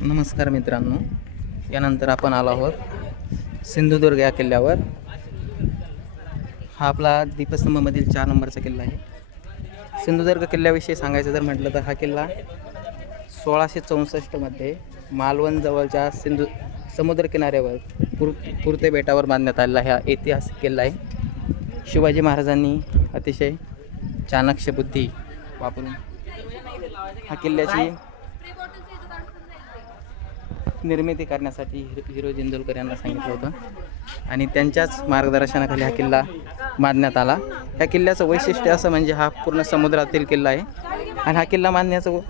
नमस्कार मित्रांनो, यानंतर आपण आलो आहोत सिंधुदुर्ग या किल्ल्यावर. हा आपला दीपस्तंभामधील 4 नंबरचा किल्ला आहे. सिंधुदुर्ग किल्ल्याविषयी सांगायचं जर म्हटलं तर हा किल्ला 1664 मध्ये मालवण जवळच्या समुद्र किनाऱ्यावर कुर्ते बेटावर बांधण्यात आलेला हा ऐतिहासिक किल्ला आहे. शिवाजी महाराजांनी अतिशय चाणक्य बुद्धी वापरून हा किल्ल्याची निर्मिती करण्यासाठी हिरो जिंजुलकर यांना सांगितलं होतं आणि त्यांच्याच मार्गदर्शनाखाली हा किल्ला बांधण्यात आला. ह्या किल्ल्याचं वैशिष्ट्य असं म्हणजे हा पूर्ण समुद्रातील किल्ला आहे आणि हा किल्ला बांधण्याचं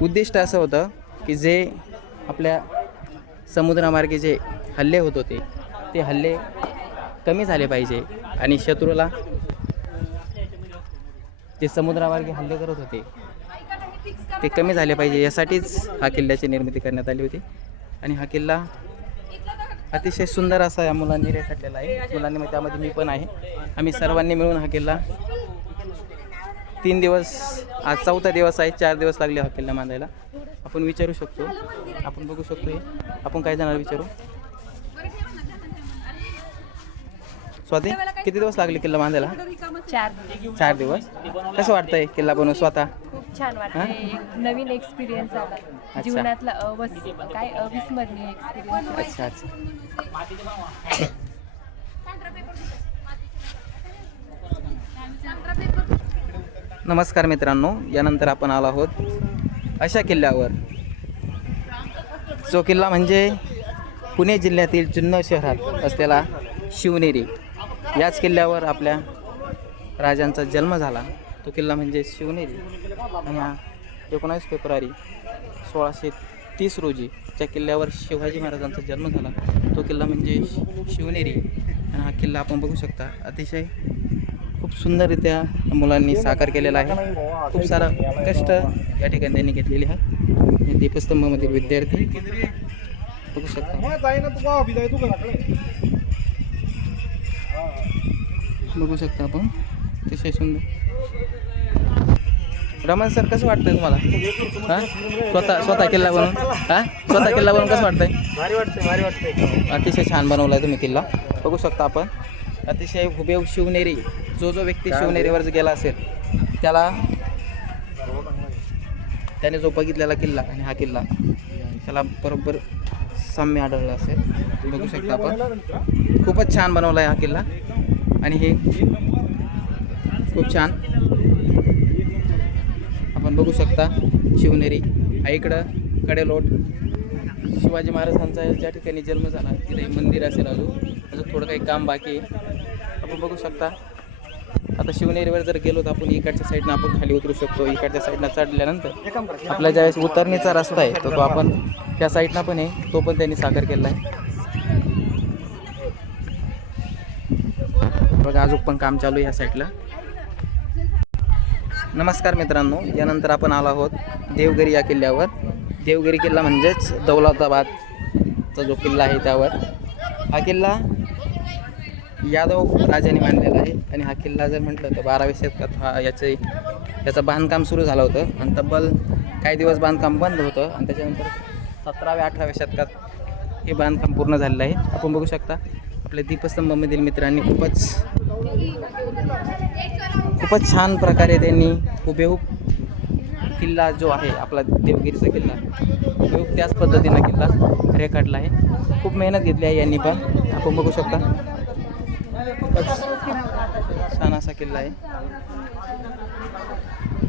उद्दिष्ट असं होतं की जे आपल्या समुद्रामार्गे जे हल्ले होत होते ते हल्ले कमी झाले पाहिजे आणि शत्रूला जे समुद्रामार्गे हल्ले करत होते ते कमी झाले पाहिजे यासाठीच हा किल्ल्याची निर्मिती करण्यात आली होती. आणि हा किल्ला अतिशय सुंदर असा या मुलांनी रेखाटलेला आहे. मुलांनी त्यामध्ये मी पण आहे. आम्ही सर्वांनी मिळून हा किल्ला 3 दिवस, आज 4था दिवस आहे, 4 दिवस लागले हा किल्ला बांधायला. आपण विचारू शकतो, आपण बघू शकतो. आपण काय जाणार विचारू. स्वाती, किती दिवस लागले किल्ला बांधायला? 4 दिवस. कसं वाटतंय किल्ला बनवून स्वतः? खूप छान वाटतंय. एक नवीन एक्सपिरियन्स आला जीवनातला अविस्मरणीय एक्सपिरियन्स. अच्छा. नमस्कार मित्रांनो, यानंतर आपण आलो आहोत अशा किल्ल्यावर जो किल्ला म्हणजे पुणे जिल्ह्यातील जुन्नर शहरात असलेला शिवनेरी. याच किल्ल्यावर आपल्या राजांचा जन्म झाला. तो किल्ला म्हणजे शिवनेरी आणि हा 19 फेब्रुवारी 1630 रोजी त्या किल्ल्यावर शिवाजी महाराजांचा जन्म झाला. तो किल्ला म्हणजे शिवनेरी आणि हा किल्ला आपण बघू शकता अतिशय खूप सुंदररित्या मुलांनी साकार केलेला आहे. खूप सारा कष्ट या ठिकाणी त्यांनी घेतलेले आहे. दीपस्तंभामधील विद्यार्थी बघू शकता. बघू शकता आपण अतिशय सुंदर. रमण सर, कसं वाटतंय तुम्हाला? स्वतः किल्ला बनवून स्वतः किल्ला बनवून कसं वाटतंय? भारी वाटतंय. अतिशय छान बनवलाय तुम्ही किल्ला. बघू शकता आपण अतिशय हुबेहूब शिवनेरी. जो व्यक्ती शिवनेरीवर गेला असेल त्याने जो बघितलेला किल्ला आणि हा किल्ला त्याला बरोबर साम्य आढळलं असेल. बघू शकता आपण खूपच छान बनवला आहे हा किल्ला आणि हे खूप छान आपण बघू शकता. शिवनेरी हा इकडं कडेलोट शिवाजी महाराजांचा ज्या ठिकाणी जन्म झाला तिथे मंदिर असेल. अजून थोडं काही काम बाकी आहे. आपण बघू शकता. आता शिवनेरीवर जर गेलो तर आपण इकडच्या साईडनं आपण खाली उतरू शकतो. इकडच्या साईडनं चढल्यानंतर आपला ज्यावेळेस उतरणीचा रस्ता आहे तो आपण त्या साईडनं पण आहे, तो पण त्यांनी साकार केला आहे. बघा अजून पण काम चालू आहे या साईडला. नमस्कार मित्रांनो, यानंतर आपण आलो आहोत देवगिरी या किल्ल्यावर. देवगिरी किल्ला म्हणजेच दौलताबादचा जो किल्ला आहे त्यावर. हा किल्ला यादव राजाने बांधलेला आहे आणि हा किल्ला जर म्हटलं तर 12व्या शतकात याचं बांधकाम सुरू झालं होतं आणि तब्बल काही दिवस बांधकाम बंद होतं आणि त्याच्यानंतर 17व्या-18व्या शतकात हे बांधकाम पूर्ण झालेलं आहे. आपण बघू शकता आपल्या दीपस्तंभामधील मित्रांनी खूपच छान प्रकारे त्यांनी हुबेहूब किल्ला जो आहे आपला देवगिरीचा किल्ला हुबेहूब त्याच पद्धतीनं किल्ला रेखाटला आहे. खूप मेहनत घेतली आहे यांनी पण. आपण बघू शकता खूपच छान असा किल्ला आहे.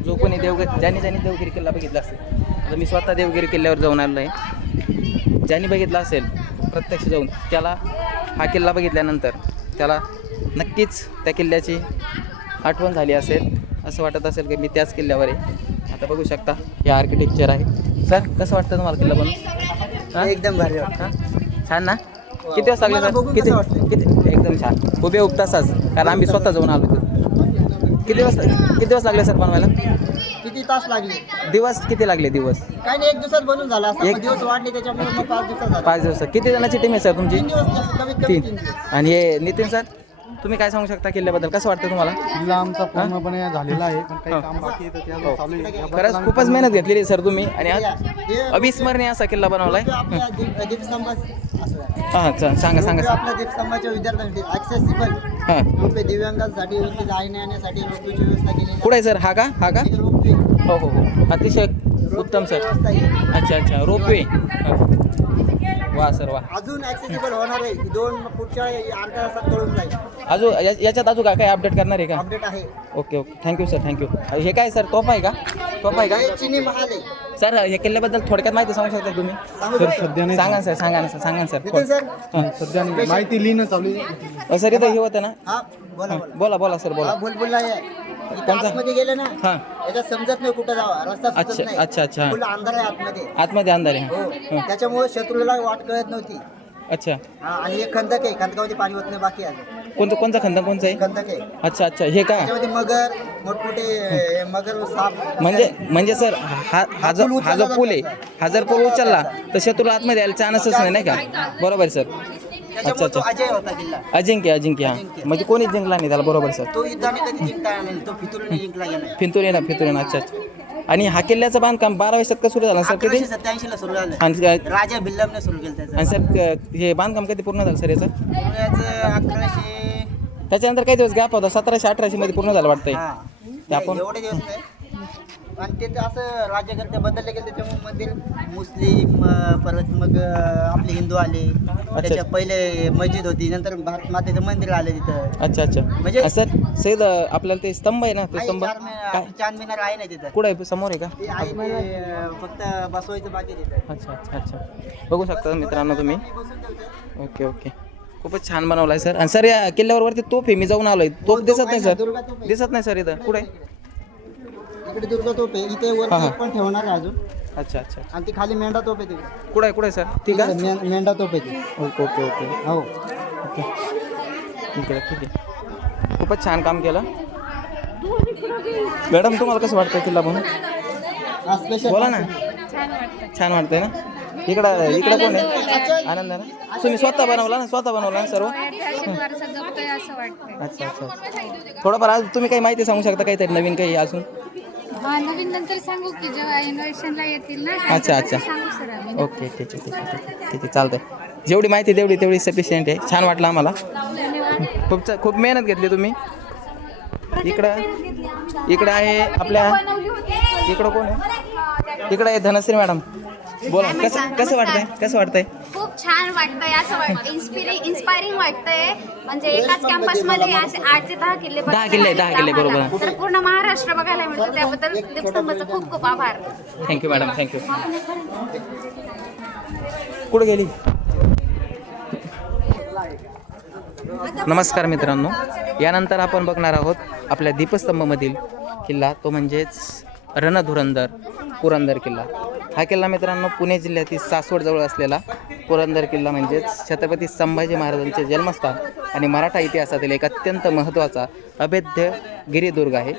जो कोणी ज्यांनी देवगिरी किल्ला बघितला असेल, आता मी स्वतः देवगिरी किल्ल्यावर जाऊन आलेलो आहे. ज्यांनी बघितला असेल प्रत्यक्ष जाऊन त्याला हा किल्ला बघितल्यानंतर त्याला नक्कीच त्या किल्ल्याची आठवण झाली असेल. असं वाटत असेल की मी त्याच किल्ल्यावर आहे. आता बघू शकता हे आर्किटेक्चर आहे. सर, कसं वाटतं तुम्हाला किल्ला बनवून? एकदम भारी वाटतं. छान ना? किती दिवस लागले सर? किती एकदम छान हुबेहूब तसाच, कारण आम्ही स्वतः जाऊन आलो होतो. किती दिवस लागले सर बनवायला? किती तास लागले? दिवस किती लागले? दिवस काही नाही, 1 दिवसात बनून झाला. एक दिवस वाढले त्याच्यामुळे मग 5 दिवसात झाला. 5 दिवस. किती जणांची टीम आहे सर तुमची? 3 दिवस कमीत कमी 3 दिवस. आणि हे नितीन सर तुम्ही काय सांगू शकता किल्ल्याबद्दल, कसं वाटतं तुम्हाला? किल्ला आमचा पूर्णपणे झालेला आहे, पण काही काम बाकी आहे तर ते अजून चालू आहे. खरंच खूपच मेहनत घेतलेली सर तुम्ही आणि आज अविस्मरणीय असा किल्ला बनवलाय. आपल्या दीपस्तंभ असं आहे. हां सांगा सांगा. आपल्या दीपस्तंभाच्या विद्यार्थ्यांसाठी ॲक्सेसिबल हां रोपे दिव्यांगांसाठी वरती जाण्या येण्यासाठी रोपवेची व्यवस्था केलेली आहे. कुठे आहे सर? हा का रोपवे हो हो हो अतिशय उत्तम सर. व्यवस्था आहे. अच्छा रोपवे. वा सर वा. अजून ॲक्सेसिबल होणार आहे. पुढच्या अर्ध्या तासात कळून जाईल. अजून याच्यात अजून काय अपडेट करणार आहे का? अपडेट आहे. Okay thank you sir thank you. हे काय सर तोफ आहे का? तोफ आहे का हे चिनी महाल आहे. सर? हे किल्ल्याबद्दल थोडक्यात माहिती सांगू शकता तुम्ही? सर सध्या नाही, सांगा ना सर सांगा ना सर. नितीन सर सध्या नाही. माहिती लिहिणं चालू आहे. सर इथं हे होतं ना. हा बोला बोला सर बोला. हा बुलबुल आहे. इथं कोणता? आतमध्ये गेले ना हां याच्यात समजत नाही कुठं जावा, रस्ता सुचत नाही. अच्छा. फुल अंधार आहे आतमध्ये. आतमध्ये अंधार आहे. हो त्याच्यामुळे शत्रूला वाट कळत नव्हती. अच्छा हा आणि एक खंदक आहे. खंदकामध्ये पाणी होत नाही बाकी आहे. कोणचा खंड कोणचा आहे? खंदक आहे. अच्छा हे का? त्याच्यामध्ये मगर मोठमोठे मगर साप म्हणजे सर हा जो पूल आहे, हा जर पूल उचलला तर शत्रूला आतमध्ये यायला चान्सच नाही का? बरोबर सर. त्याच्यामुळे तो अजय होता किल्ला. अजिंक्य हा म्हणजे कोणीच जिंकला नाही त्याला. बरोबर सर. तो युद्धाने कधी जिंकता आला नाही. तो फितुरीने जिंकला गेला. फिंतुरे ना. अच्छा. आणि हा किल्ल्याचं बांधकाम 12व्या शतकात सुरू झालं सर. कधी? 1887 ला सुरू झालं. आणि राजा भिल्लमने सुरू केलं त्याचं. सर हे बांधकाम कधी पूर्ण झालं सर याचं? पुण्याचं 1100 त्याच्यानंतर काही दिवस गॅप होता. 1718 मध्ये पूर्ण झालं वाटतंय. हा ते आपण- एवढे दिवस नाही. आणि ते असं राज्यकर्ते बदलले गेले त्याच्यामुळे मंदिर मुस्लिम परत मग आपले हिंदू आले. त्याच्या पहिले मस्जिद होती, नंतर भारत मातेचं मंदिर आले तिथं. अच्छा म्हणजे- सर सैद आपल्याला ते स्तंभ आहे ना, ते स्तंभ काय चार मिनार आहे ना तिथं. कुठं आहे? समोर आहे का? ते आहे ते, फक्त बसवायचं बाकी आहे तिथं. अच्छा बघू शकता मित्रांनो तुम्ही. ओके खूपच छान बनवलं आहे सर. आणि सर या किल्ल्यावर वरती तोफ आहे, मी जाऊन आलोय. तोफ दिसत नाही सर. दुर्गा तोफ आहे. दिसत नाही सर इथं. कुठे? इकडे दुर्गा तोप आहे. इथे हा. वर पण ठेवणार आहे अजून. अच्छा आणि ती खाली मेंढा तोप आहे तिकडे. कुठे सर? ठीक आहे. मेंढा तोप आहे ती. ओके हो ठीक आहे. खूपच छान काम केलं मॅडम. तुम्हाला कसं वाटतं किल्ला बनवून? हा स्पेशल बोला ना. छान वाटतंय ना. इकडं कोण आहे? आनंद ना. तुम्ही स्वतः बनवला ना सर्व? अच्छा थोडंफार आज तुम्ही काही माहिती सांगू शकता काहीतरी नवीन काही अजून? नवीन नंतर सांगू की जेव्हा इन्व्हेस्टनला येतील ना अच्छा सांगू सर आम्ही. ओके ठीक आहे चालतंय. जेवढी माहिती तेवढी सफिशियंट आहे. छान वाटलं आम्हाला. खूप मेहनत घेतली तुम्ही. इकडं आहे आपल्या इकडं कोण आहे? इकडं आहे धनश्री मॅडम. बोला कसं वाटतंय? खूप छान वाटतंय. असं वाटतं इन्स्पायरिंग वाटतंय. म्हणजे एकाच कॅम्पसमध्ये असे 8 ते 10 किल्ले 10 किल्ले बरोबर. आम्हाला. तर पूर्ण महाराष्ट्र बघायला मिळतं. त्याबद्दल दीपस्तंभाचं खूप आभार. Thank you madam thank you. कुठं गेली? नमस्कार मित्रांनो. यानंतर आपण बघणार आहोत आपल्या दीपस्तंभामधील किल्ला, तो म्हणजेच रणधुरंदर पुरंदर किल्ला. हा किल्ला मित्रांनो पुणे जिल्ह्यातील सासवडजवळ असलेला पुरंदर किल्ला म्हणजेच छत्रपती संभाजी महाराजांचे जन्मस्थान आणि मराठा इतिहासातील एक अत्यंत महत्त्वाचा अभेद्य गिरिदुर्ग आहे.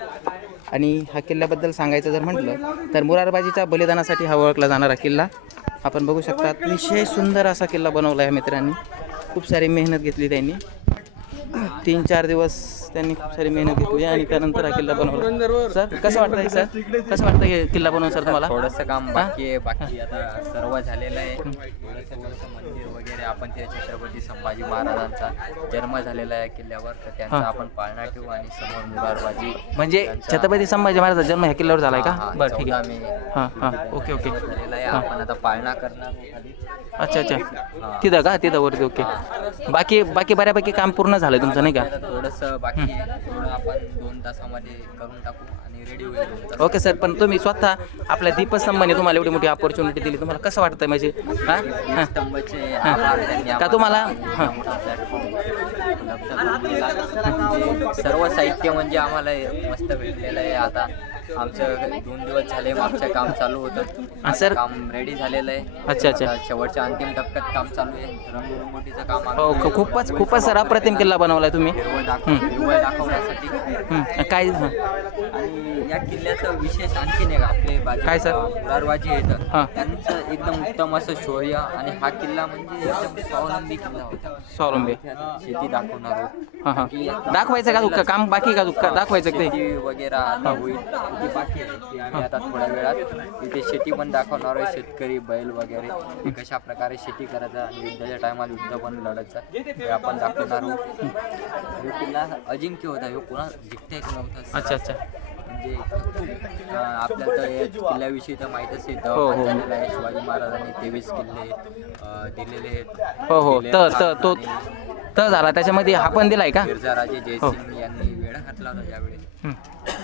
आणि हा किल्ल्याबद्दल सांगायचं जर म्हटलं तर मुरारबाजीच्या बलिदानासाठी हा ओळखला जाणारा किल्ला. आपण बघू शकता अतिशय सुंदर असा किल्ला बनवला आहे मित्रांनी. खूप सारी मेहनत घेतली त्यांनी. 3-4 दिवस त्यांनी खूप सारी मेहनत घेतली आणि त्यानंतर हा किल्ला बनवला. सर कसं वाटतंय कसं वाटतं हे किल्ला बनवून सर तुम्हाला? थोडंसं काम बाकी आहे. आता सर्व झालेलं आहे. थोडंसं मंदिर वगैरे आपण ते छत्रपती संभाजी महाराजांचा जन्म झालेला आहे किल्ल्यावर, तर त्यांचा आपण पाळणा ठेवू आणि समोर मुरारबाजी म्हणजे छत्रपती संभाजी महाराजांचा जन्म ह्या किल्ल्यावर झालाय का? बरं ठीक आहे. आम्ही ओके झालेला आहे. आपण आता पाळणा करणार खाली. अच्छा तिथं का? तिथं वरती. ओके. बाकी बऱ्यापैकी काम पूर्ण झालं तुमचं नाही का? थोडंसं बाकी आहे. थोडं आपण 2 तासामध्ये करून टाकू आणि रेडी होईल. Okay sir. पण तुम्ही स्वतः आपल्या दीपस्तंभाने तुम्हाला एवढी मोठी अपॉर्च्युनिटी दिली, तुम्हाला कसं वाटतंय? म्हणजे स्तंभचे आभार त्यांनी का तुम्हाला सर्व साहित्य म्हणजे आम्हाला मस्त भेटलेलं आहे. आता आमचं 2 दिवस झाले मागचं काम चालू होतं. हा, सर. काम रेडी झालेलं आहे. अच्छा अच्छा. आता शेवटच्या अंतिम टप्प्यात काम चालू आहे. रंगरंगोटीचं काम हो खूपच सर अप्रतिम किल्ला बनवलाय तुम्ही. हिरवळ दाखवण्यासाठी. काय आणि या किल्ल्याचं विशेष आणखीन एक आपले काय सर? मुरारबाजी हां. येतं त्यांचं एकदम उत्तम असं शौर्य. आणि हा किल्ला म्हणजे एकदम स्वावलंबी किल्ला होता. स्वावलंबी. शेती दाखवणार हां हां. दाखवायचं का दुःख काम बाकी का दुःख दाखवायचं ते? शेती वगैरे आता होईल ती बाकी आहे ती आम्ही आता थोड्या वेळात इथे शेती पण दाखवणार आहे. शेतकरी बैल वगैरे हे कशा प्रकारे शेती करायचं आणि युद्धाच्या टायमाला युद्ध पण लढायचं हे आपण दाखवणार आहोत. हा किल्ला अजिंक्य होता. हे कोणा जिंकता येत नव्हता. अच्छा अच्छा. म्हणजे आपल्याला तर या किल्ल्याविषयी तर माहीतच आहे. हो, हो. झालेलं आहे. शिवाजी महाराजांनी 23 किल्ले दिलेले आहेत. हो हो तो झाला त्याच्यामध्ये हा पण दिलाय का? मिर्झा राजे जयसिंग यांनी वेढा घातला होता ज्यावेळेस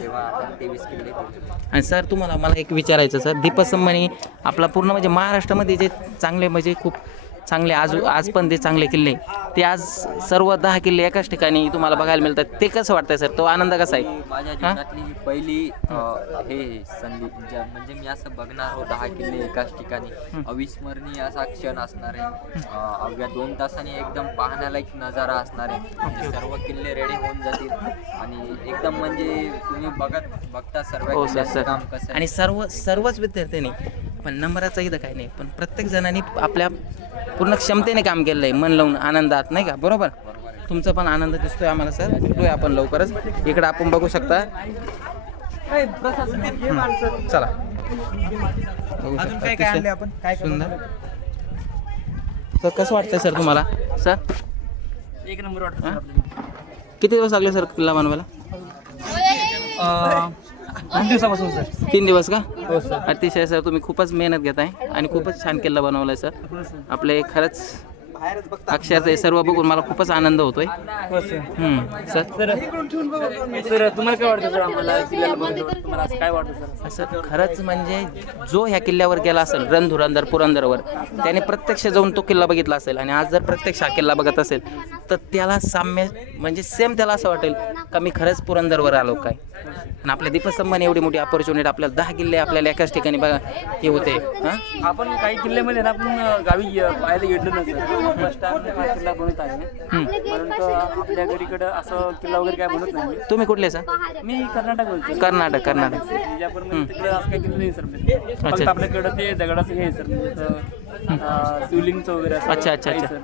तेव्हा आपण 23 किल्ले दिले. आणि सर तुम्हाला मला एक विचारायचं सर, दीपस्तंभनी आपला पूर्ण म्हणजे महाराष्ट्रामध्ये जे चांगले म्हणजे खूप चांगले आज पण ते चांगले किल्ले ते आज सर्व 10 किल्ले एकाच ठिकाणी तुम्हाला बघायला मिळतात. ते कसं वाटतंय सर? तो आनंद कसा आहे? माझ्या जीवनातली ही पहिली हे संधी म्हणजे मी असं बघणार आहोत 10 किल्ले एकाच ठिकाणी. अविस्मरणीय असा क्षण असणार आहे. अवघ्या 2 तासांनी एकदम पाहण्यालायक नजारा असणार आहे. म्हणजे सर्व किल्ले रेडी होऊन जातील आणि एकदम म्हणजे तुम्ही बघता सर्व हो सर किल्ल्याचं सर. काम कसं आहे. आणि सर्वच विद्यार्थ्यांनी पण नंबराचा इथं काही नाही, पण प्रत्येक जणांनी आपल्या पूर्ण क्षमतेने काम केलं आहे मन लावून आनंदात, नाही का? बरोबर. तुमचा पण आनंद दिसतोय आम्हाला सर. भेटूया आपण लवकरच. इकडं आपण बघू शकता. चला बघू शकता. काय आपण काय सुंदर सर. कसं वाटतंय सर तुम्हाला सर? एक नंबर वाटतं. किती दिवस लागले सर किल्ला बनवायला? 2 दिवसापासून सर. 3 दिवस का? हो सर. अतिशय सर तुम्ही खूपच मेहनत घेताय आणि खूपच छान किल्ला बनवलाय सर. आपले खरंच अक्षरशः हे सर्व बघून मला खूपच आनंद होतोय. हो सर. सर सर तुम्हाला काय वाटतं सर? आम्हाला किल्ल्याला बघितल्यावर तुम्हाला असं काय वाटतं सर? असं खरंच म्हणजे जो ह्या किल्ल्यावर गेला असेल रणधुरंदर पुरंदरवर त्याने प्रत्यक्ष जाऊन तो किल्ला बघितला असेल आणि आज जर प्रत्यक्ष हा किल्ला बघत असेल तर त्याला साम्य म्हणजे सेम त्याला असं वाटेल का मी खरंच पुरंदरवर आलो काय. आणि आपल्या दीपस्तंभाने एवढी मोठी अपॉर्च्युनिटी आपल्याला 10 किल्ले आपल्याला एकाच ठिकाणी बघा हे होते. हां आपण काही किल्ल्यामध्ये ना आपण गावी पाहायला गेलो ना सर. फर्स्ट टाइम हा किल्ला बनवत आहे. परंतु आपल्या घरीकडं असं किल्ला वगैरे काय बनवत नाही. तुम्ही कुठले सर? मी कर्नाटक बोलतो. कर्नाटक. विजापूरमध्ये तिकडे असं काही किल्ला नाही सर. फक्त आपल्याकडं ते दगडाचं हे आहे सर. शिवलिंगचं वगैरे असं अच्छा. आहे सर.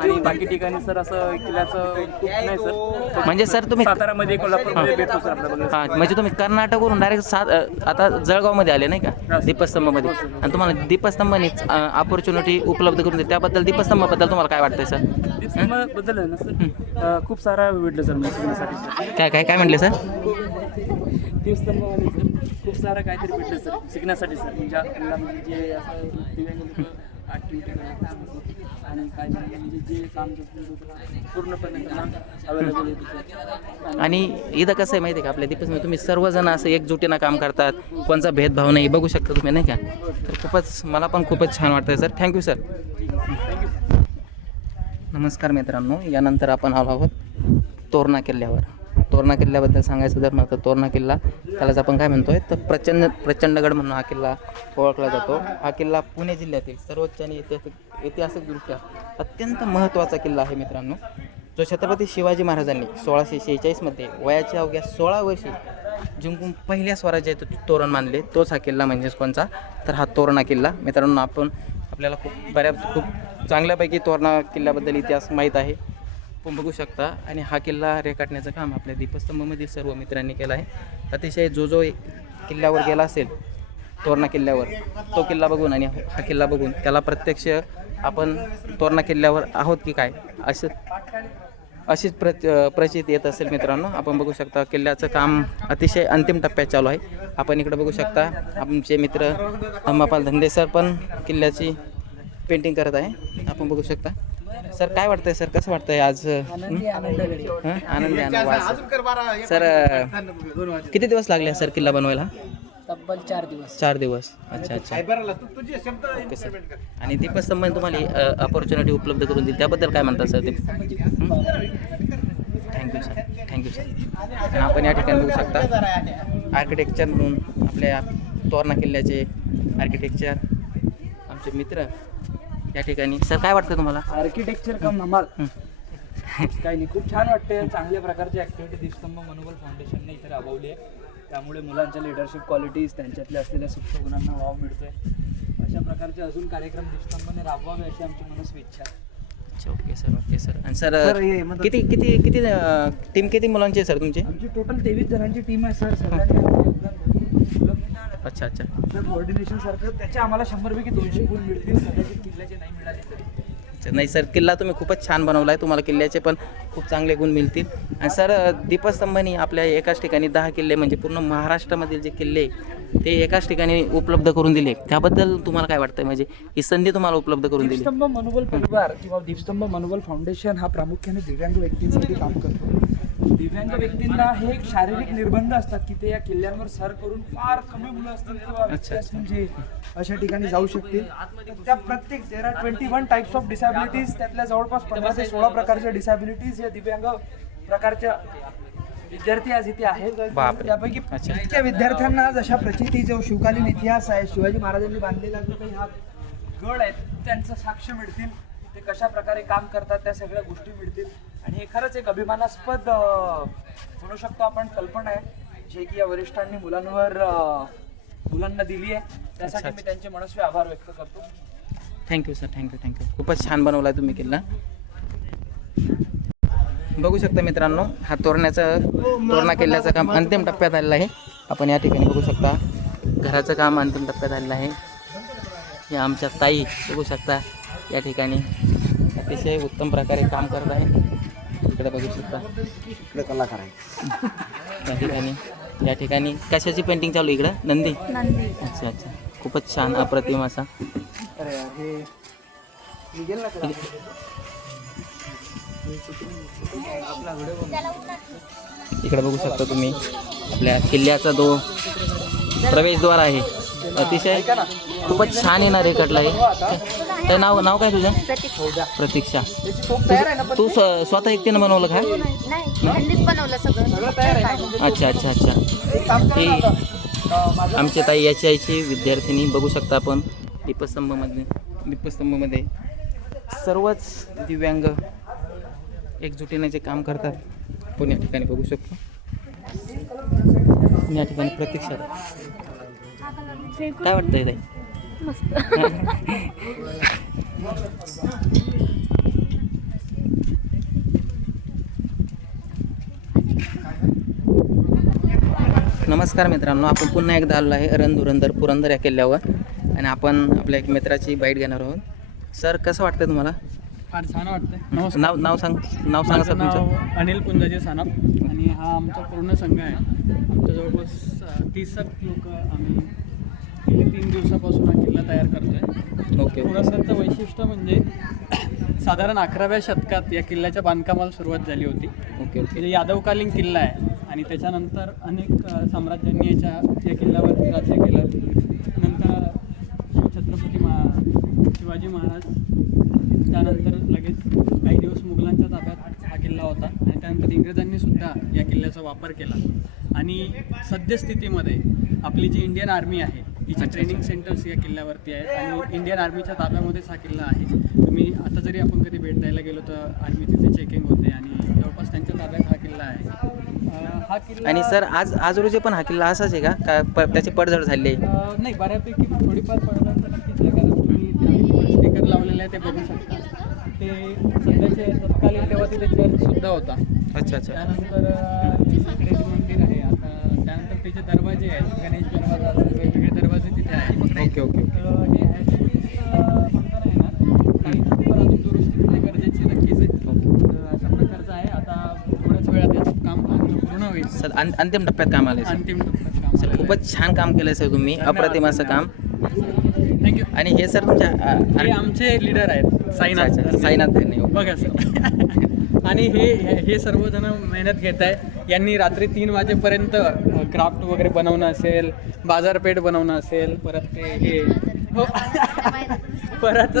आणि बाकी ठिकाणी सर असं किल्ल्याचं खूप नाही सर. म्हणजे सर तुम्ही सातारामध्ये कोल्हापूरमध्ये भेटतो सर आपल्याला. हां म्हणजे तुम्ही कर्नाटकवरून डायरेक्ट आता जळगावमध्ये आले नाही का दीपस्तंभामध्ये, आणि तुम्हाला दीपस्तंभानेच अपॉर्च्युनिटी उपलब्ध करून दिली त्याबद्दल दीपस्तंभाबद्दल तुम्हाला काय वाटतंय सर? दीपस्तंभाबद्दल आहे ना सर खूप सारा भेटलं सर मला शिकण्यासाठी सर. काय म्हटले सर? दीपस्तंभामध्ये सर खूप सारं काहीतरी भेटलं सर शिकण्यासाठी सर. म्हणजे आपल्याला म्हणजे असं दिव्यांग ॲक्टिव्हिटी आणि काय म्हणजे जे काम पूर्णपणे अवेलेबल होतं. आणि इथं कसं आहे माहिती आहे का आपल्या दीपस्तंभ तुम्ही सर्वजण असं एकजुटीनं काम करतात, कोणचा भेदभाव नाही बघू शकता तुम्ही नाही का. तर खूपच मला पण खूपच छान वाटतंय सर. Thank you sir. नमस्कार मित्रांनो, यानंतर आपण आलो आहोत तोरणा किल्ल्यावर. तोरणा किल्ल्याबद्दल सांगायचं तर तर तोरणा किल्ला त्यालाच आपण काय म्हणतोय तर प्रचंडगड म्हणून हा किल्ला ओळखला जातो. हा किल्ला पुणे जिल्ह्यातील सर्वोच्च आणि ऐतिहासिकदृष्ट्या अत्यंत महत्त्वाचा किल्ला आहे मित्रांनो, जो छत्रपती शिवाजी महाराजांनी 1646 मध्ये वयाच्या अवघ्या 16 वर्षी जिंकून पहिल्या स्वराज्यात तोरण मानले. तोच हा किल्ला म्हणजेच कोणचा तर हा तोरणा किल्ला. मित्रांनो आपल्याला खूप चांगल्यापैकी तोरणा किल्ल्याबद्दल इतिहास माहीत आहे आपण बघू शकता. आणि हा किल्ला रेखाटण्याचं काम आपल्या दीपस्तंभामधील सर्व मित्रांनी केलं आहे. अतिशय जो किल्ल्यावर गेला असेल तोरणा किल्ल्यावर तो किल्ला बघून आणि हा किल्ला बघून त्याला प्रत्यक्ष आपण तोरणा किल्ल्यावर आहोत की काय अशीच प्रचिती येत असेल मित्रांनो. आपण बघू शकता किल्ल्याचं काम अतिशय अंतिम टप्प्यात चालू आहे. आपण इकडे बघू शकता आमचे मित्र अंबापाल धंदे सर पण किल्ल्याची पेंटिंग करत आहे. आपण बघू शकता. सर काय वाटतंय सर? कसं वाटतंय आज? आनंदी आनंद सर. किती दिवस लागले सर किल्ला बनवायला? तब्बल 4 दिवस. 4 दिवस. अच्छा. Okay sir. आणि दीपस्तंभाने तुम्हाला अपॉर्च्युनिटी उपलब्ध करून दिली त्याबद्दल काय म्हणतात सर? Thank you sir. आणि आपण या ठिकाणी बघू शकता आर्किटेक्चर म्हणून आपल्या तोरणा किल्ल्याचे आर्किटेक्चर आमचे मित्र या ठिकाणी. सर काय वाटतं तुम्हाला? आर्किटेक्चर कम धमाल काही नाही, खूप छान वाटते. चांगल्या प्रकारची ॲक्टिव्हिटी दीपस्तंभ मनोबल फाउंडेशनने इथे राबवली आहे. त्यामुळे मुलांच्या लिडरशिप क्वालिटीज, त्यांच्यातल्या असलेल्या सुप्त गुणांना वाव मिळतोय. अशा प्रकारचे अजून कार्यक्रम दीपस्तंभने राबवावे अशी आमची मनस्वी इच्छा आहे. अच्छा, ओके सर, ओके सर. आणि सर किती किती किती टीम किती मुलांची आहे सर तुमची? आमची टोटल 23 जणांची टीम आहे सर. सगळ्यांनी योगदान अच्छा अच्छा. कोऑर्डिनेशन सारखं त्याचे आम्हाला 100पैकी 200 गुण मिळतील. कदाचित किल्ल्याचे नाही मिळाले तरी. अच्छा, नाही सर, किल्ला तुम्ही खूपच छान बनवला आहे. तुम्हाला किल्ल्याचे पण खूप चांगले गुण मिळतील. आणि सर दीपस्तंभनी आपल्या एकाच ठिकाणी 10 किल्ले म्हणजे पूर्ण महाराष्ट्रामधील जे किल्ले ते एकाच ठिकाणी उपलब्ध करून दिले, त्याबद्दल तुम्हाला काय वाटतं? म्हणजे ही संधी तुम्हाला उपलब्ध करून दिली. दीपस्तंभ मनोबल परिवार किंवा दीपस्तंभ मनोबल फाउंडेशन हा प्रामुख्याने दिव्यांग व्यक्तींसाठी काम करतो. दिव्यांग व्यक्तींना हे एक शारीरिक निर्बंध असतात की ते या किल्ल्यांवर सर करून फार कमी मुलं असतील किंवा व्यक्ती असतील जे अशा ठिकाणी जाऊ शकतील. त्या प्रत्येक 21 टाईप्स ऑफ डिसॅबिलिटीज, त्यातल्या जवळपास 15 ते 16 प्रकारच्या डिसॅबिलिटीज या दिव्यांग प्रकारच्या विद्यार्थी आज इथे आहेत. बापरे. त्यापैकी अच्छा. इतक्या विद्यार्थ्यांना आज अशा प्रचिती जो शिवकालीन इतिहास आहे, शिवाजी महाराजांनी बांधलेला जो काही हा गड आहे त्यांचं साक्ष मिळतील. ते कशा प्रकारे काम करतात त्या सगळ्या गोष्टी मिळतील. आणि हे खरंच एक अभिमानास्पद म्हणू शकतो आपण कल्पना आहे जे की या वरिष्ठांनी मुलांना दिली आहे. त्यासाठी मी त्यांचे मनस्वी आभार व्यक्त करतो. Thank you sir, thank you. खूपच छान बनवला आहे तुम्ही किल्ला. बघू शकता मित्रांनो, हा तोरणा किल्ल्याचं काम अंतिम टप्प्यात आलेलं आहे. आपण या ठिकाणी बघू शकता घराचं काम अंतिम टप्प्यात आलेलं आहे. या आमच्या ताई बघू शकता या ठिकाणी अतिशय उत्तम प्रकारे काम करत आहे. इकडे बघू शकता, इकडे कलाकार आहे. या ठिकाणी कशाची पेंटिंग चालू इकडं? नंदी. अच्छा अच्छा, खूपच छान अप्रतिम असा. इकडे बघू शकता तुम्ही आपल्या किल्ल्याचा जो प्रवेशद्वार आहे अतिशय खूपच छान येणार रेखाटला आहे. तर नाव काय तुझं? प्रतीक्षा. तू स्वतः एकटीनं बनवलं का? नाही बनवलं सगळं. अच्छा अच्छा अच्छा. ही आमच्या ताई याची आईची विद्यार्थिनी. बघू शकता आपण दीपस्तंभमध्ये सर्वच दिव्यांग एकजुटीने जे काम करतात आपण या ठिकाणी बघू शकतो. या ठिकाणी प्रतीक्षा. काय वाटतंय ताई? मस्त. नमस्कार मित्रांनो, आपण पुन्हा एकदा आलो आहे रणधुरंदर पुरंदर या किल्ल्यावर आणि आपण आपल्या एक मित्राची बाईट घेणार आहोत. सर कसं वाटतं तुम्हाला? फार छान वाटतंय. नाव सांगा सर तुमचं. अनिल पुंजाजी सानप आणि हा आमचा पूर्ण संघ आहे. आमच्या जवळपास 30 लोक आम्ही गेले 3 दिवसापासून हा किल्ला तयार करतोय. ओके. पुरंदरचं वैशिष्ट्य म्हणजे साधारण 11व्या शतकात या किल्ल्याच्या बांधकामाला सुरुवात झाली होती. ओके. म्हणजे यादवकालीन किल्ला आहे आणि त्याच्यानंतर अनेक साम्राज्यांनी या किल्ल्यावरती राज्य केलं. नंतर छत्रपती शिवाजी महाराज, त्यानंतर लगेच काही दिवस मुघलांच्या ताब्यात हा किल्ला होता आणि त्यानंतर इंग्रजांनी सुद्धा या किल्ल्याचा वापर केला. आणि सद्यस्थितीमध्ये आपली जी इंडियन आर्मी आहे तिची ट्रेनिंग सेंटर्स या किल्ल्यावरती आहेत आणि इंडियन आर्मीच्या ताब्यामध्येच हा किल्ला आहे. तुम्ही आता जरी आपण कधी भेट द्यायला गेलो तर आर्मी तिथे चेकिंग होते आणि जवळपास त्यांच्या ताब्यात हा किल्ला आहे. हा किल्ला. आणि सर आज रोजी पण हा किल्ला असाच आहे का त्याची पडझड झाली आहे? नाही, बऱ्यापैकी थोडीफार पडझड नक्कीच आहे. कारण तुम्ही स्टिकर लावलेलं आहे ते बघू शकता. ते सध्याचे तत्कालीन तेव्हा तिथे चर्चसुद्धा होता. अच्छा अच्छा. त्यानंतर तिकडे जे मंदिर आहे आता, त्यानंतर त्याचे दरवाजे आहेत, गणेश दरवाजा असेल, वेगवेगळे दरवाजे तिथे आहेत. Okay okay. तर हे म्हणता नाही येणार, काही थोडंफार अजून दुरुस्ती तिथे गरजेची नक्कीच आहे. तर अशा प्रकारचं आहे. आता थोड्याच वेळात याचं काम आमचं पूर्ण होईल. सर अंतिम टप्प्यात काम आले. अंतिम टप्प्यात काम सर झालेलं आहे. खूपच छान काम केलं सर तुम्ही, अप्रतिम असं काम. थँक्यू. आणि हे सर तुमच्या हे आमचे लीडर आहेत साईनाथ धर्णे. बघा सर. आणि हे सर्वजण मेहनत घेत आहे. यांनी रात्री 3 वाजेपर्यंत क्राफ्ट वगैरे बनवणं असेल, बाजारपेठ बनवणं असेल, परत ते हे हो परत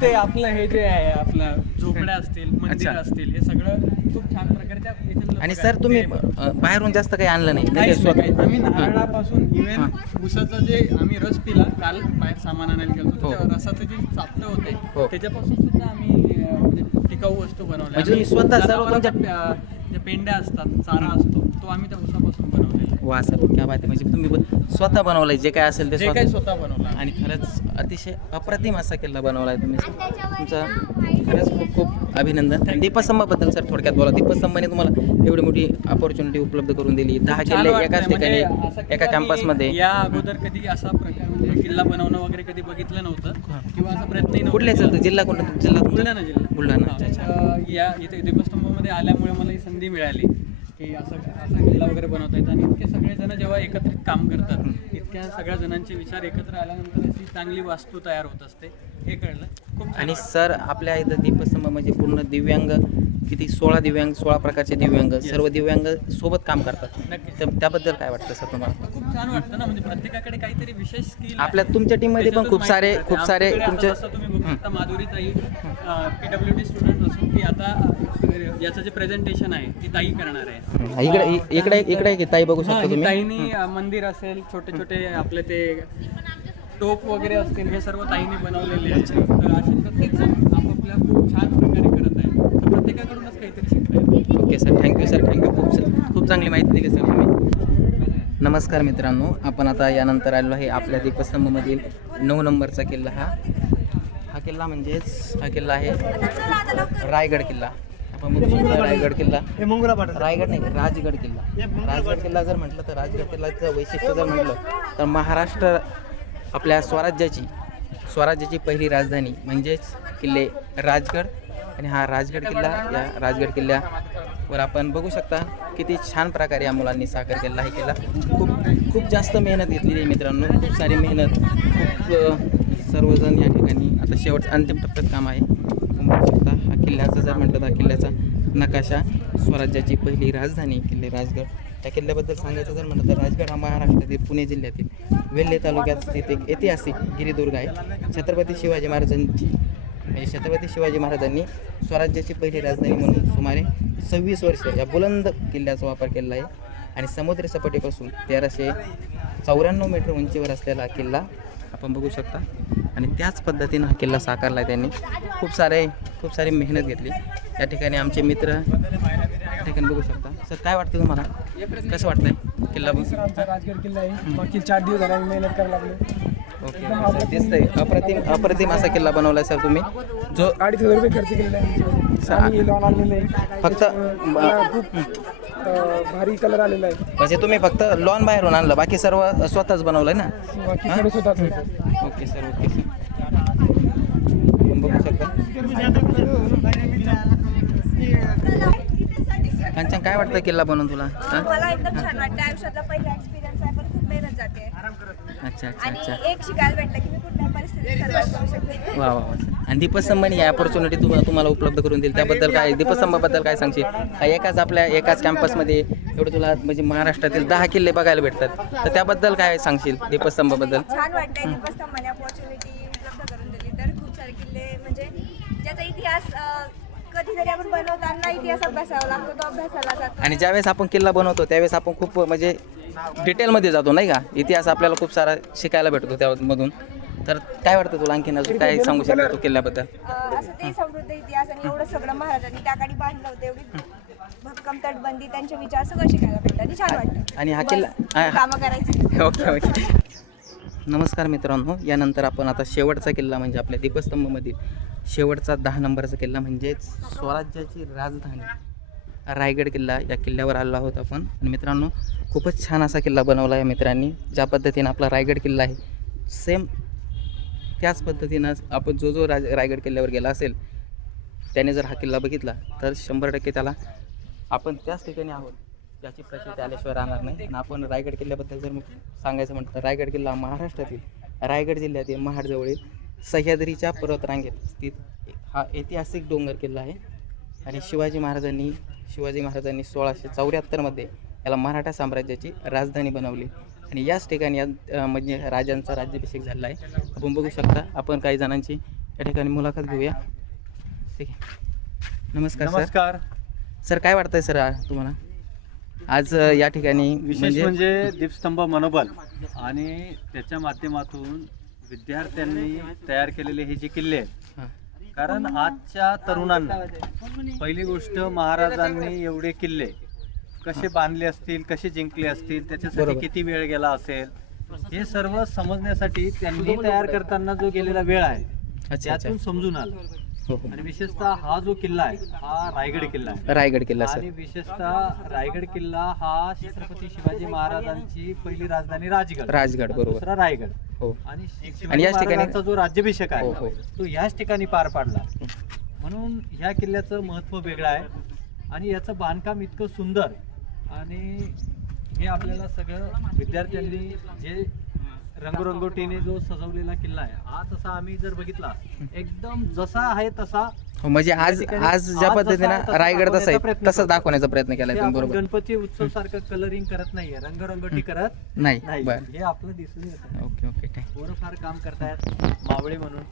ते आपलं हे जे आहे आपलं झोपड्या असतील, मंदिर असतील, हे सगळं खूप छान प्रकारच्या याच्यातलं आणि सर तुम्ही बाहेरून जास्त काही आणलं नाही काहीच नाही, काहीच. आम्ही हां. नारळापासून इव्हन उसाचं जे आम्ही रस पिला काल बाहेर सामान आणायला गेलो हो. त्या रसाचं जे चापटं हो. होते त्याच्यापासून सुद्धा आम्ही म्हणजे टिकाऊ वस्तू बनवल्या म्हणजे तुम्ही स्वतः सर्व तुमच्या- जे पेंड्या असतात चारा असतो तो आम्ही त्या उसापासून बनवलेला आहे. वा सर क्या बात आहे. म्हणजे तुम्ही स्वतः बनवलंय जे काय असेल ते जे काही स्वतः बनवलं आणि खरंच अतिशय अप्रतिम असा किल्ला बनवला आहे तुम्ही तुमचं खरंच खूप खूप अभिनंदन. आणि दीपस्तंभाबद्दल सर थोडक्यात बोला. दीपस्तंभाने तुम्हाला एवढी मोठी अपॉर्च्युनिटी उपलब्ध करून दिली. 10 छान किल्ले वाटतंय. एकाच म्हणजे ठिकाणी असा एका किल्ला कॅम्पसमध्ये. मी या अगोदर कधी असा प्रकार म्हणजे किल्ला बनवणं वगैरे कधी बघितलं नव्हतं किंवा असा प्रयत्नही नव्हता. कुठले सर जिल्हा कोणता जिल्हा तुमचा? बुलढाणा जिल्हा. बुलढाणा. अच्छा, अच्छा. या इथे दीपस्तंभामध्ये आल्यामुळे मला ही संधी मिळाली की असा किल्ला वगैरे बनवता येतं आणि इतके सगळेजण जेव्हा एकत्रित काम करतात इतक्या सगळ्या जणांचे विचार एकत्र आल्यानंतर अशी चांगली वास्तू तयार होत असते हे कळलं खूप छान आणि वाटलं. सर आपल्या इथं दीपस्तंभ म्हणजे पूर्ण दिव्यांग किती 16 प्रकारचे दिव्यांग सर्व दिव्यांग सोबत काम करतात. नक्कीच. तर त्याबद्दल काय वाटतं सर तुम्हाला? खूप छान वाटतं ना म्हणजे प्रत्येकाकडे काहीतरी विशेष स्किल आपल्या तुमच्या टीममध्ये पण खूप सारे तुमचे तुम्ही बघू शकता माधुरी ताई PWD स्टुडंट असून ती आता याचं जे प्रेझेंटेशन आहे ती ताई करणार आहे. इकडे की ताई बघू हा, शकता ही तुम्ही. ताईनी मंदिर असेल छोटे छोटे आपले ते टोप वगैरे असतील हे सर्व ताईने बनवलेले आहेत. तर असे प्रत्येक जण आपापल्या खूप छान प्रकारे करत आहे तर प्रत्येकाकडूनच काहीतरी शिकता येतं. Okay sir thank you sir thank you खूप चांगली माहिती दिली सर तुम्ही. नमस्कार मित्रांनो, आपण आता यानंतर आलेलो आहे आपल्या दीपस्तंभमधील 9 नंबरचा किल्ला. हा किल्ला म्हणजेच हा किल्ला आहे रायगड किल्ला. आपण बघू शकतो रायगड किल्ला. रायगड नाही राजगड किल्ला. राजगड किल्ला जर म्हटलं तर राजगड किल्ल्याचं वैशिष्ट्य जर म्हटलं तर महाराष्ट्र आपल्या स्वराज्याची पहिली राजधानी म्हणजेच किल्ले राजगड. आणि हा राजगड किल्ला या राजगड किल्ल्यावर आपण बघू शकता किती छान प्रकारे या मुलांनी साकार केला आहे. किल्ला खूप जास्त मेहनत घेतलेली आहे मित्रांनो. खूप सारी मेहनत खूप सर्वजण या ठिकाणी आता शेवटचं अंतिम टप्प्यात काम आहे. आपण बघू शकता हा किल्ल्याचा जर म्हटलं तर किल्ल्याचा नकाशा स्वराज्याची पहिली राजधानी किल्ले राजगड. त्या किल्ल्याबद्दल सांगायचं जर म्हटलं तर राजगड हा महाराष्ट्रातील पुणे जिल्ह्यातील वेल्हे तालुक्यात स्थित एक ऐतिहासिक गिरिदुर्ग आहे. छत्रपती शिवाजी महाराजांनी स्वराज्याची पहिली राजधानी म्हणून सुमारे 26 वर्ष या बुलंद किल्ल्याचा वापर केलेला आहे. आणि समुद्र सपाटीपासून 1394 मीटर उंचीवर असलेला किल्ला आपण बघू शकता. आणि त्याच पद्धतीनं हा किल्ला साकारला आहे त्यांनी. खूप सारी मेहनत घेतली. या ठिकाणी आमचे मित्र या ठिकाणी बघू शकता. सर काय वाटतं तुम्हाला? कसं वाटतंय किल्ला बघून? राजगड किल्ला आहे बाकी 4 दिवस झाले मेहनत करायला लागलो. ओके सर दिसतंय अप्रतिम असा किल्ला बनवला सर तुम्ही जो 2,500 रुपये खर्च केलेला आहे. आम्ही लॉन आणलेलं आहे. फक्त खूप भारी कलर आलेला आहे. म्हणजे तुम्ही फक्त लॉन बाहेरून आणलं बाकी सर्व स्वतःच बनवलंय ना? बाकी सर्व स्वतःच आहे. ओके सर आपण बघू शकता. कांचन काय वाटतं किल्ला बनवून तुला? मला एकदम छान वाटतं. आयुष्यातला पहिला एक्सपिरियन्स आहे पण खूप मेहनत जाते अच्छा अच्छा आणि अच्छा एक शिकायला भेटलं की मी कुठल्याही परिस्थितीत सर्वाइव्ह करू शकते. वा वा वा. आणि दीपस्तंभाने ही अपॉर्च्युनिटी तुम्हाला उपलब्ध करून दिली त्याबद्दल काय दीपस्तंभाबद्दल काय सांगशील? एकाच कॅम्पसमध्ये एवढं तुला म्हणजे महाराष्ट्रातील 10 किल्ले बघायला भेटतात तर त्याबद्दल काय सांगशील दीपस्तंभाबद्दल? छान वाटतंय दीपस्तंभाने अपॉर्च्युनिटी उपलब्ध करून दिली. तर खूप सारे किल्ले म्हणजे ज्याचा इतिहास कधीतरी आपण बनवताना इतिहास अभ्यासावा लागतो तो अभ्यासाला जातो. आणि ज्यावेळेस आपण किल्ला बनवतो त्यावेळेस आपण खूप म्हणजे डिटेलमध्ये जातो नाही का? इतिहास आपल्याला खूप सारा शिकायला भेटतो त्यामधून. तर काय वाटतं तुला आणखीन अजून काय सांगू शकतो तू किल्ल्याबद्दल? असं ते समृद्ध इतिहास आणि एवढं सगळं महाराजांनी त्या काळी बांधलं होतं. एवढी भक्कम तटबंदी त्यांचे विचार सगळं शिकायला भेटतं आणि छान वाटतं. आणि हा किल्ला कामं करायची. Okay okay. नमस्कार मित्रांनो, यानंतर आपण आता शेवटचा किल्ला म्हणजे आपल्या दीपस्तंभमधील शेवटचा 10 नंबरचा किल्ला म्हणजेच स्वराज्याची राजधानी रायगड किल्ला या किल्ल्यावर आलो आहोत आपण. आणि मित्रांनो खूपच छान असा किल्ला बनवला आहे मित्रांनी. ज्या पद्धतीनं आपला रायगड किल्ला आहे सेम त्याच पद्धतीनं आपण जो रायगड किल्ल्यावर गेला असेल त्याने जर हा किल्ला बघितला तर 100% त्याला आपण त्याच ठिकाणी आहोत याची प्रचिती आल्याशिवाय राहणार नाही. आणि आपण रायगड किल्ल्याबद्दल जर सांगायचं म्हटलं तर रायगड किल्ला महाराष्ट्रातील रायगड जिल्ह्यातील महाडजवळील सह्याद्रीच्या पर्वतरांगेत स्थित हा ऐतिहासिक डोंगर किल्ला आहे. आणि शिवाजी महाराजांनी 1674 मध्ये याला मराठा साम्राज्याची राजधानी बनवली. आणि याच ठिकाणी म्हणजे राजांचा राज्याभिषेक झाला आहे. आपण बघू शकता. आपण काही जणांची या ठिकाणी मुलाखत घेऊया. ठीक आहे. नमस्कार. नमस्कार. सर काय वाटतंय सर तुम्हाला? आज या ठिकाणी विशेष म्हणजे दीपस्तंभ मनोबल आणि त्याच्या माध्यमातून विद्यार्थ्यांनी तयार केलेले हे जे किल्ले आहेत. हां. कारण आजच्या तरुणांना पहिली गोष्ट महाराजांनी एवढे किल्ले कसे बांधले असतील, कसे जिंकले असतील, त्याच्यासाठी बरोबर. किती वेळ गेला असेल, हे सर्व समजण्यासाठी त्यांनी तयार करताना जो गेलेला वेळ आहे अच्छा. त्यातून समजून आलं. हो हो. आणि विशेषतः हा जो किल्ला आहे हा रायगड किल्ला आहे. रायगड किल्ला सर. आणि विशेषतः रायगड किल्ला हा छत्रपती शिवाजी महाराजांची पहिली राजधानी राजगड, बरोबर. दुसरा रायगड. हो. आणि आणि शिवाजी याच ठिकाणी- महाराजांचा जो राज्याभिषेक हो, हो. आहे तो याच ठिकाणी पार पाडला. म्हणून ह्या किल्ल्याचं महत्त्व वेगळं आहे आणि याचं बांधकाम इतकं सुंदर आणि हे आपल्याला सगळं विद्यार्थ्यांनी जे रंगरंगोटीने जो सजवलेला किल्ला आहे हा तसा आम्ही जर बघितला एकदम जसा आहे तसा. हो, म्हणजे आज ठिकाणी आज ज्या आज पद्धतीनं जसा आहे तसा रायगड तसा दाखवण्याचा आहे प्रयत्न तसंच करतो. दाखवण्याचा प्रयत्न केला हे तुम्ही, आपण बरोबर. गणपती उत्सव सारखं कलरिंग करत नाहीये, रंगरंगोटी करत नाही. नाही. बरं. हे आपलं दिसून येतं. ओके ओके पोरं फार काम करतायत मावळे म्हणून.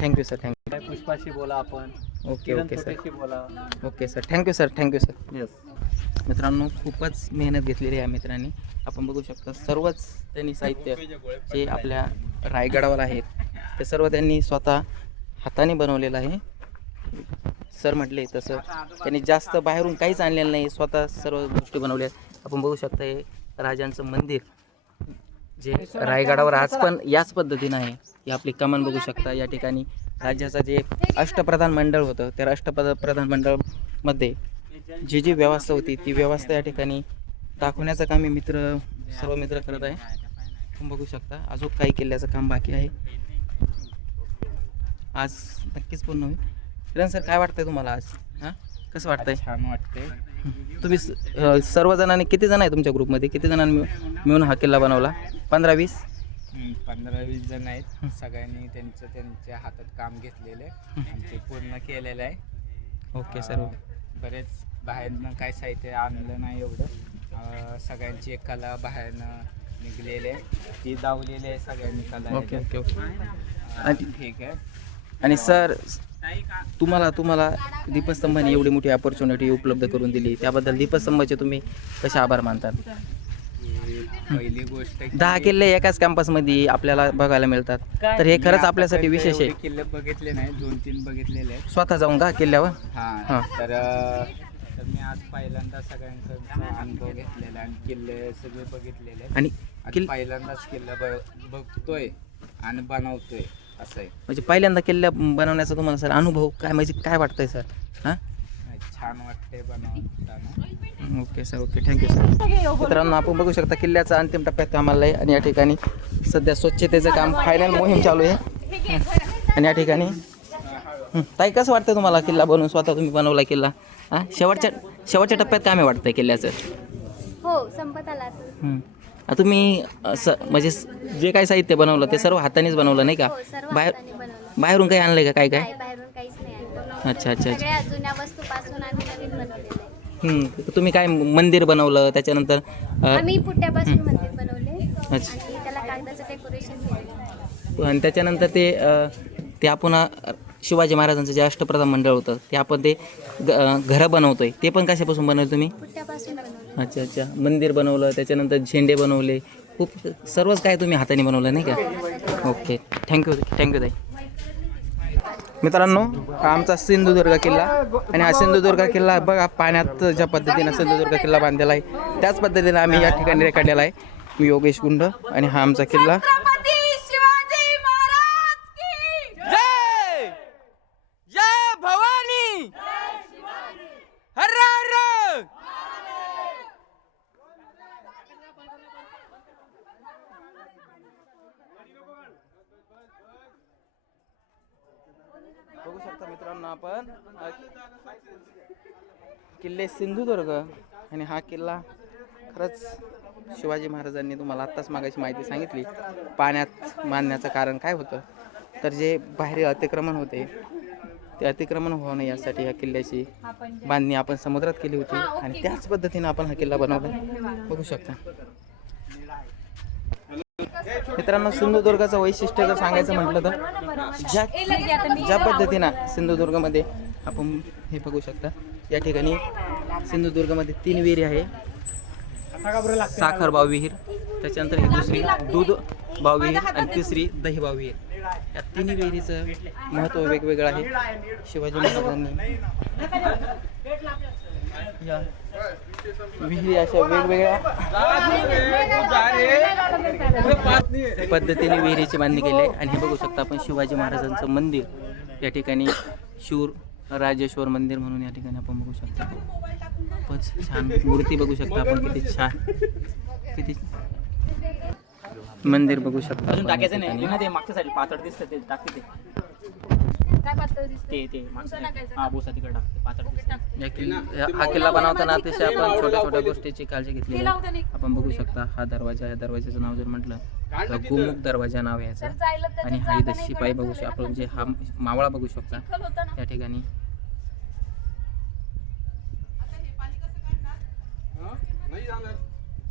Thank you sir. थँक्यू. काय पुष्पाशी बोला आपण, ओके किरण ओके सर. थोटेशी बोला. Okay sir. Thank you sir. Thank you sir. Yes. मित्रांनो, खूपच मेहनत घेतलेली आहे मित्रांनी. आपण बघू शकता सर्वच त्यांनी साहित्य जे आपल्या रायगडावर आहेत ते सर्व त्यांनी स्वतः हाताने बनवलेलं आहे. सर म्हटले तसं त्यांनी जास्त बाहेरून काहीच आणलेलं नाही, स्वतः सर्व गोष्टी बनवल्या. आपण बघू शकता हे राजांचं मंदिर जे रायगडावर आज पण याच पद्धतीनं आहे. ही आपली कमान बघू शकता. या ठिकाणी राज्याचं जे अष्टप्रधान मंडळ होतं त्या अष्टप्रधान मंडळमध्ये जी जी व्यवस्था होती ती व्यवस्था या ठिकाणी दाखवण्याचं काम हे सर्व मित्र करत आहे. आपण बघू शकता अजून काही किल्ल्याचं काम बाकी आहे. आज नक्कीच पूर्ण होईल. किरण सर, काय वाटतंय तुम्हाला आज? हां, कसं वाटतंय? छान वाटतंय. तुम्ही सर्वजणांनी किती जण आहे तुमच्या ग्रुपमध्ये? किती जणांनी मिळून हा किल्ला बनवला? 15-20? 15-20 जण आहेत. सगळ्यांनी त्यांच्या हातात काम घेतलेलं आहे आणि ते पूर्ण केलेलं आहे. Okay sir. बरेच बाहेरनं काय साहित्य आणलं नाही एवढं. सगळ्यांची एक कला बाहेरनं निघलेली आहे, ती दावलेली आहे सगळ्यांनी कला. Okay okay okay. आणि ठीक आहे. आणि सर, तुम्हाला दीपस्तंभाने एवढी मोठी अपॉर्च्युनिटी उपलब्ध करून दिली त्याबद्दल दीपस्तंभाचे तुम्ही कसे आभार मानतात? पहिली गोष्ट 10 किल्ले एकाच कॅम्पसमध्ये आपल्याला बघायला मिळतात, तर हे खरंच आपल्यासाठी विशेष आहे. किल्ले बघितले नाही, 2-3 बघितलेले आहेत. स्वतः जाऊन का किल्ल्यावर? हां. तर मी आज पहिल्यांदा सगळ्यांचा अनुभव घेतलेला आणि किल्ले सगळे बघितलेले आहेत. आणि आज पहिल्यांदाच किल्ला बघतोय आणि बनवतोय असं आहे. म्हणजे पहिल्यांदा किल्ला बनवण्याचा तुम्हाला सर अनुभव काय, म्हणजे काय वाटतंय सर? हां, छान वाटते बनवताना. Okay sir. Okay, thank you sir. मित्रांनो, आपण बघू शकता किल्ल्याचा अंतिम टप्प्यात कामाला आहे आणि या ठिकाणी सध्या स्वच्छतेचं काम फायनल मोहीम चालू आहे. आणि या ठिकाणी ताई, कसं वाटतं तुम्हाला किल्ला बनवून? स्वतः तुम्ही बनवला किल्ला. हां, शेवटच्या टप्प्यात काय मी वाटतंय किल्ल्याचं? हो, संपत आला आता. तुम्ही म्हणजे जे काही साहित्य बनवलं ते सर्व हातानेच बनवलं नाही का? हो, सर्व बाहेर हाताने बनवलं. बाहेरून काही आणलंय का? काय काय? नाही, बाहेरून काहीच नाही आणलं. अच्छा अच्छा अच्छा. सगळ्या जुन्या वस्तूपासून आम्ही नवीन बनवलेलं आहे. तुम्ही काय मंदिर बनवलं, त्याच्यानंतर आम्ही पुट्ट्यापासून मंदिर बनवले अच्छा. आणि त्याला कागदाचं डेकोरेशन केलं. आणि त्याच्यानंतर ते आपण शिवाजी महाराजांचं जे अष्टप्रधान मंडळ होतं ते आपण ते घरं बनवतोय ते पण कशापासून बनवलं तुम्ही? पुट्ट्यापासून बनवलं. अच्छा अच्छा. मंदिर बनवलं, त्याच्यानंतर झेंडे बनवले, खूप सर्वच काय तुम्ही हाताने बनवलं नाही का? ओके, थँक्यू ताई. मित्रांनो, हा आमचा सिंधुदुर्ग किल्ला आणि हा सिंधुदुर्ग किल्ला बघा पाण्यात ज्या पद्धतीनं सिंधुदुर्ग किल्ला बांधलेला आहे त्याच पद्धतीनं आम्ही या ठिकाणी रेखाटलेला आहे. मी योगेश गुंड आणि हा आमचा किल्ला. जय भवानी, हर हर. बघू शकता मित्रांनो आपण किल्ले सिंधुदुर्ग आणि हा किल्ला खरंच शिवाजी महाराजांनी तुम्हाला आत्ताच मागायची माहिती सांगितली. पाण्यात बांधण्याचं कारण काय होतं तर जे बाहेरील अतिक्रमण होते ते अतिक्रमण होऊ नये यासाठी ह्या किल्ल्याची बांधणी आपण समुद्रात केली होती आणि त्याच पद्धतीनं आपण हा किल्ला बनवला. बघू शकता मित्रांनो, सिंधुदुर्गाचं वैशिष्ट्य जर सांगायचं म्हटलं तर ज्या पद्धतीनं सिंधुदुर्गमध्ये आपण हे बघू शकता या ठिकाणी सिंधुदुर्गमध्ये 3 विहिरी आहे साखर बावविहीर, त्याच्यानंतर ही दुसरी दूध बावविहीर आणि तिसरी दही बावविहीर. या तिन्ही विहिरीचं महत्त्व वेगवेगळं आहे. शिवाजी महाराजांनी या विहिरी अशा वेगवेगळ्या पद्धतीने विहिरीची बांधणी केली आहे. आणि हे बघू शकता आपण शिवाजी महाराजांचं मंदिर या ठिकाणी शूर राजेश्वर मंदिर म्हणून या ठिकाणी आपण बघू शकता. खूपच छान मूर्ती बघू शकता आपण, किती छान, किती मंदिर बघू शकता आपण. टाकायचं नाही ते मागच्या साईड पातळ दिसतं ते टाकते काय पातळ दिसते? ते मागच्या हा बोसा तिकडे टाकते पातळ दिसतं. हा किल्ला बनवताना अतिशय आपण छोट्या छोट्या गोष्टीची काळजी घेतलेली आहे. आपण बघू शकता हा दरवाजा, या दरवाजाचं नाव जर म्हटलं तर गोमुख दरवाजा नाव आहे याचं. आणि हा इथं शिपाई बघू शकतो आपण, जे हा मावळा बघू शकता त्या ठिकाणी.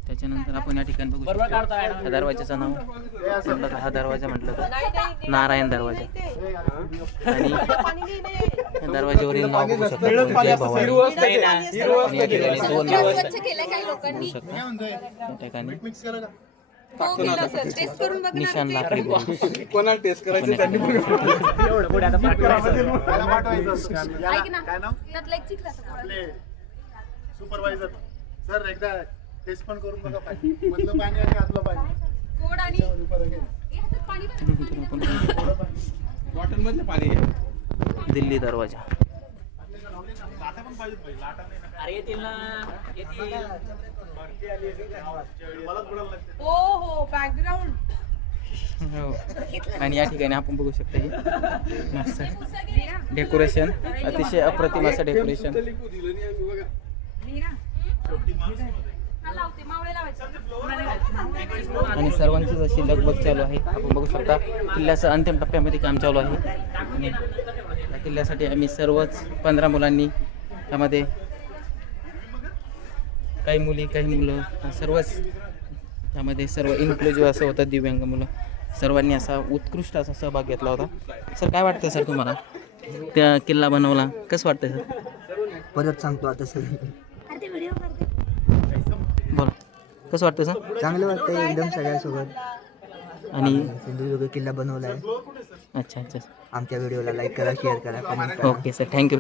त्याच्यानंतर आपण या ठिकाणी बघू शकतो हा दरवाजाचं नाव म्हटलं तर, हा दरवाजा म्हटलं तर नारायण दरवाजा. आणि या दरवाजावरील नाव बघू शकता जय भवानी. आणि या ठिकाणी 2 दरवाजे बघू शकता त्या ठिकाणी. निशाण लाकडी कोणाला टेस्ट करायचं त्यांनी सुपरवायझर सर एकदा टेस्ट पण करून बघा पाणी, मधलं पाणी आणि आतलं पाणी, बॉटल मधलं पाणी. दिल्ली दरवाजा. आणि या ठिकाणी आपण बघू शकता डेकोरेशन, अतिशय अप्रतिम असं डेकोरेशन. आणि सर्वांचीच अशी लगबग चालू आहे. आपण बघू शकता किल्ल्याचं अंतिम टप्प्यामध्ये काम चालू आहे. आणि या किल्ल्यासाठी आम्ही सर्वच 15 मुलांनी, त्यामध्ये काही मुली काही मुलं, सर्वच त्यामध्ये सर्व इन्क्लुझिव्ह असं होतं, दिव्यांग मुलं सर्वांनी असा उत्कृष्ट असा सहभाग घेतला होता. सर काय वाटतं सर तुम्हाला, त्या किल्ला बनवला कसं वाटतं सर? परत सांगतो आता सर. बोला कसं वाटतं सर? चांगलं वाटतं एकदम सगळ्यासोबत. आणि सिंधुदुर्ग किल्ला बनवला आहे. अच्छा अच्छा, आमच्या व्हिडिओला लाईक करा, शेअर करा, कमेंट करा. Okay sir, thank you.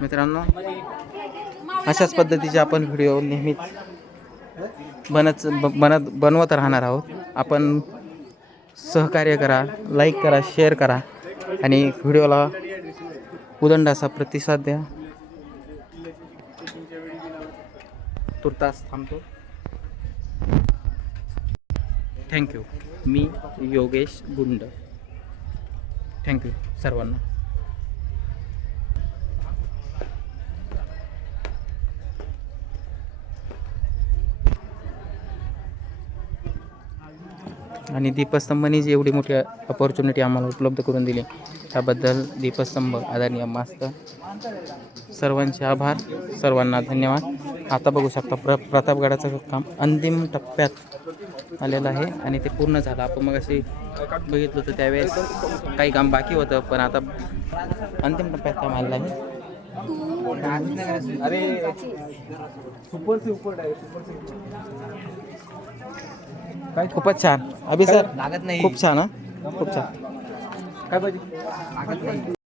मित्रांनो, अशाच पद्धतीचे आपण व्हिडिओ नेहमीच बनवत राहणार आहोत. आपण सहकार्य करा, लाईक करा, शेअर करा आणि व्हिडिओला उदंड असा प्रतिसाद द्या. तुर्तास थांबतो. थँक्यू. मी योगेश गुंड. थँक्यू सर्वांना. आणि दीपस्तंभांनी जी एवढी मोठी अपॉर्च्युनिटी आम्हाला उपलब्ध करून दिली त्याबद्दल दीपस्तंभ आदरणीय मास्तर सर्वांचे आभार, सर्वांना धन्यवाद. आता बघू शकता प्रतापगडाचं काम अंतिम टप्प्यात आलेलं आहे आणि ते पूर्ण झालं. आपण मग असे बघितलं होतं त्यावेळेस काही काम बाकी होतं, पण आता अंतिम टप्प्यात काम आलेलं आहे. खूपच छान अभि सर, खूप छान. खूप छान. काय पाहिजे?